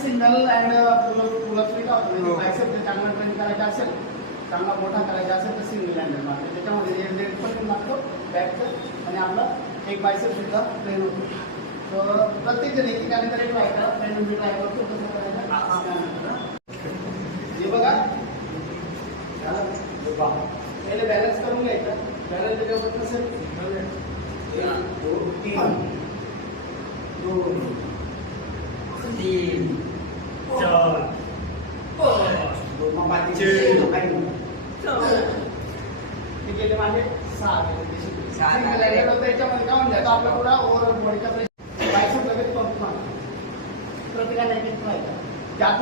Single and चांगला train करायचा असेल, चांगला मोठा करायचा असेल तर सिंगल हँडल मारतो. त्याच्यामध्ये रेड पण लागतो बॅकचं आणि आपला एक बायसेप सुद्धा ट्रेन होतो. तर प्रत्येक जण एकेकाने तरी ट्राय करा. ट्रेन मी ट्राय करतो कसं करायचं. हे बघा पहिले बॅलन्स करून घ्यायचं. बॅलन्स त्याच्यावर नसेल 1 2 3 2 3 4 5 हे गेले माझे 6 त्याच्यामध्ये काय होऊन जातं आपला पुरा ओव्हरऑल बॉडीचा बायसेप लगेच पंप मारतो. प्रत्येकाने एक ट्राय करा. जास्त